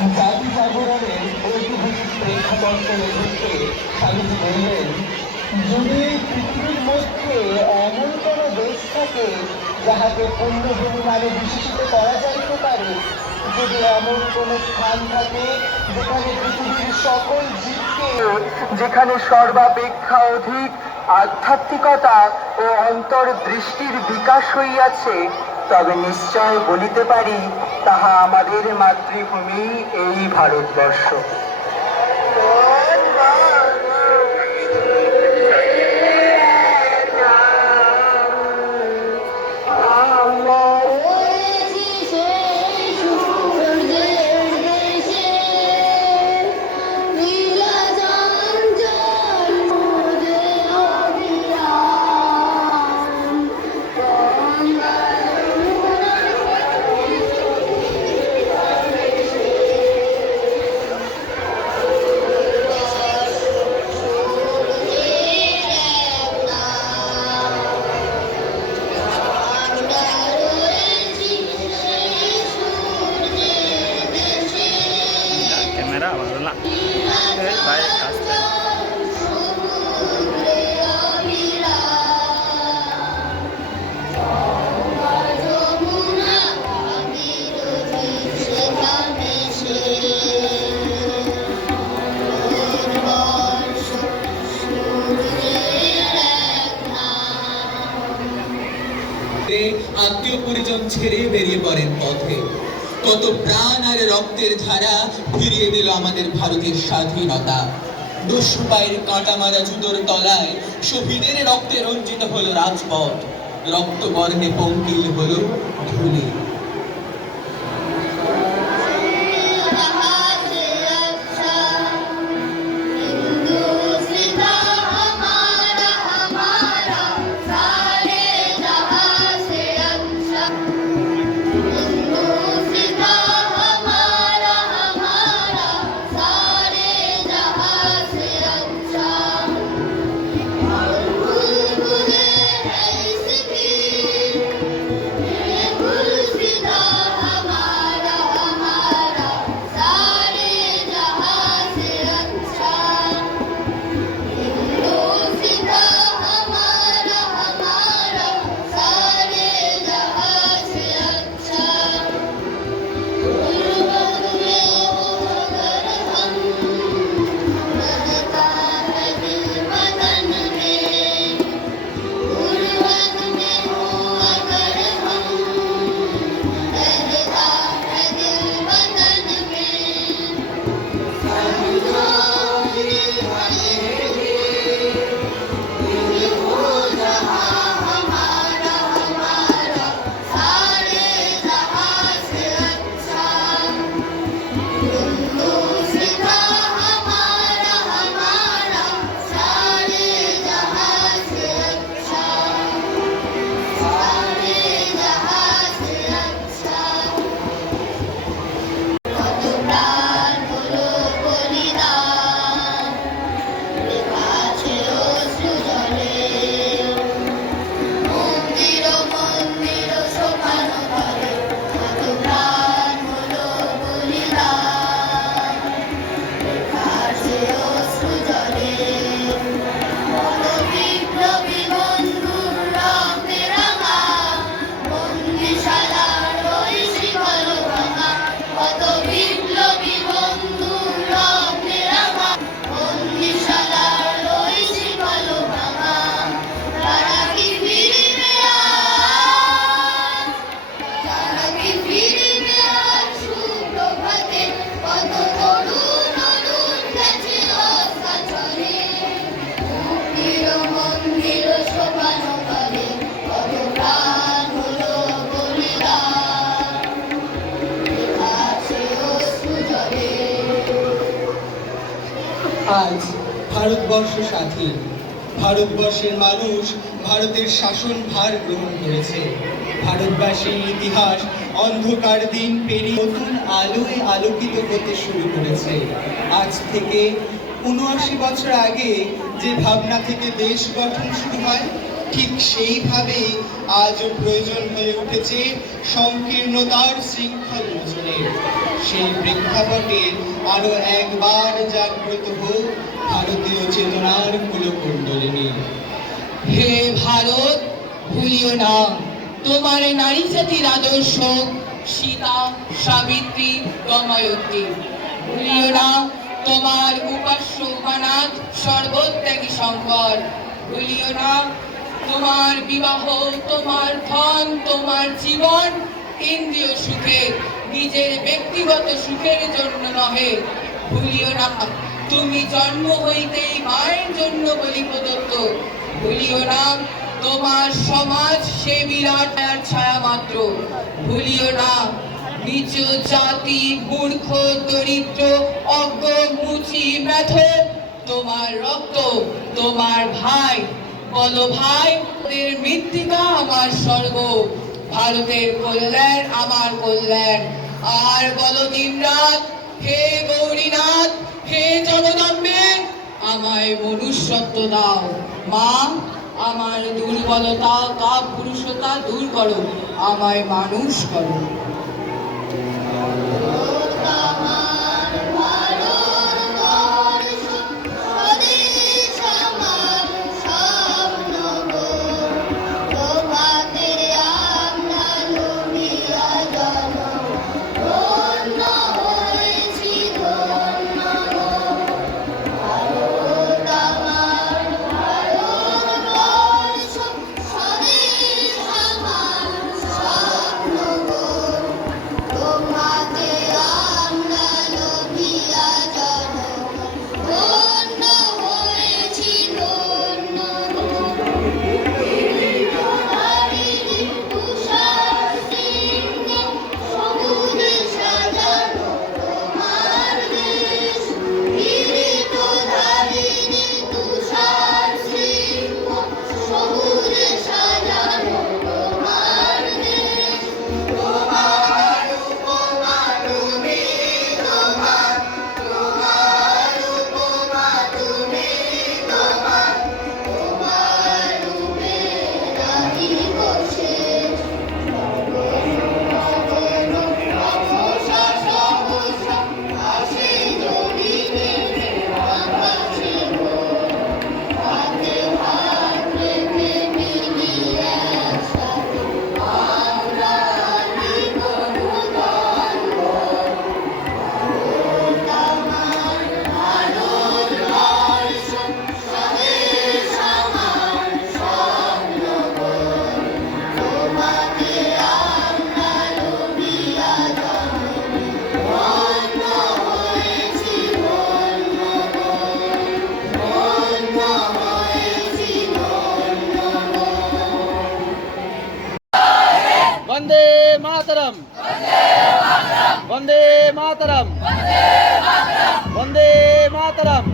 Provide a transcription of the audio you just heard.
জাতি জাগরণের ঐতিহাসিক প্রেক্ষাপটে রেখে স্বামীজি বললেন, যদি পৃথিবীর মধ্যে এমন কোন দেশ থাকে যাহাকে পুণ্যভূমি নামে বিশেষিত করা যাইতে পারে, যদি এমন কোন স্থান থাকে যেখানে পৃথিবীর সকল জীবকে, যেখানে সর্বাপেক্ষা অধিক আধ্যাত্মিকতা ও অন্তর্দৃষ্টির বিকাশ হইয়াছে, তবে নিশ্চয় বলিতে পারি তাহা আমাদের মাতৃভূমি এই ভারতবর্ষ। আত্মীয় পরিজন ছেড়ে বেরিয়ে পড়েন পথে। কত প্রাণ আর রক্তের ধারা ফিরিয়ে দিল আমাদের ভারতের স্বাধীনতা। দস্যু পায়ের কাঁটা মারা জুতোর তলায় শহীদের রক্তে রঞ্জিত হলো রাজপথ, রক্ত বর্ণে পঙ্কিল হলো ধুলি। আজ ভারতবর্ষ স্বাধীন। ভারতবর্ষের মানুষ ভারতের শাসন ভার গ্রহণ করেছে। ভারতবাসীর ইতিহাস অন্ধকার দিন পেরিয়ে নতুন আলোয় আলোকিত হতে শুরু করেছে। আজ থেকে ৭৯ বছর আগে যে ভাবনা থেকে দেশ গঠন শুরু হয়, ঠিক সেইভাবেই আজও প্রয়োজন হয়ে উঠেছে সংকীর্ণতার শৃঙ্খল মোচনের। সেই প্রেক্ষাপটে আরো একবার জাগ্রত হোক ভারতীয় চেতনার কুলকুণ্ডলিনী। হে ভারত, ভুলিও না তোমার নারী জাতির আদর্শ সীতা, সাবিত্রী, দময়ন্তী। ভুলিও না তোমার উপাস্য উপানাথ সর্বত্যাগী শঙ্কর। ভুলিও না তোমার বিবাহ, তোমার ধন, তোমার জীবন ইন্দ্রিয় সুখে, নিজের ব্যক্তিগত সুখের জন্য নহে। ভুলিও না তুমি জন্ম হইতেই মায়ের জন্য বলি প্রদত্ত। ভুলিও না তোমার সমাজ সে বিরাট ছায়া মাত্র। ভুলিও না নিচ জাতি, মূর্খ, দরিদ্র, অজ্ঞ, মুচি, ব্যথ তোমার রক্ত, তোমার ভাই। বলো ভাই, তোদের মৃত্তিকা আমার স্বর্গ, ভারতের কল্যাণ আমার কল্যাণ। আর বলো দিনরাত, হে গৌরীনাথ, হে জগদম্বে, আমায় মনুষ্যত্ব দাও। মা, আমার দুর্বলতা, কাপুরুষতা দূর করো, আমায় মানুষ করো। वंदे मातरम, वंदे मातरम, वंदे मातरम।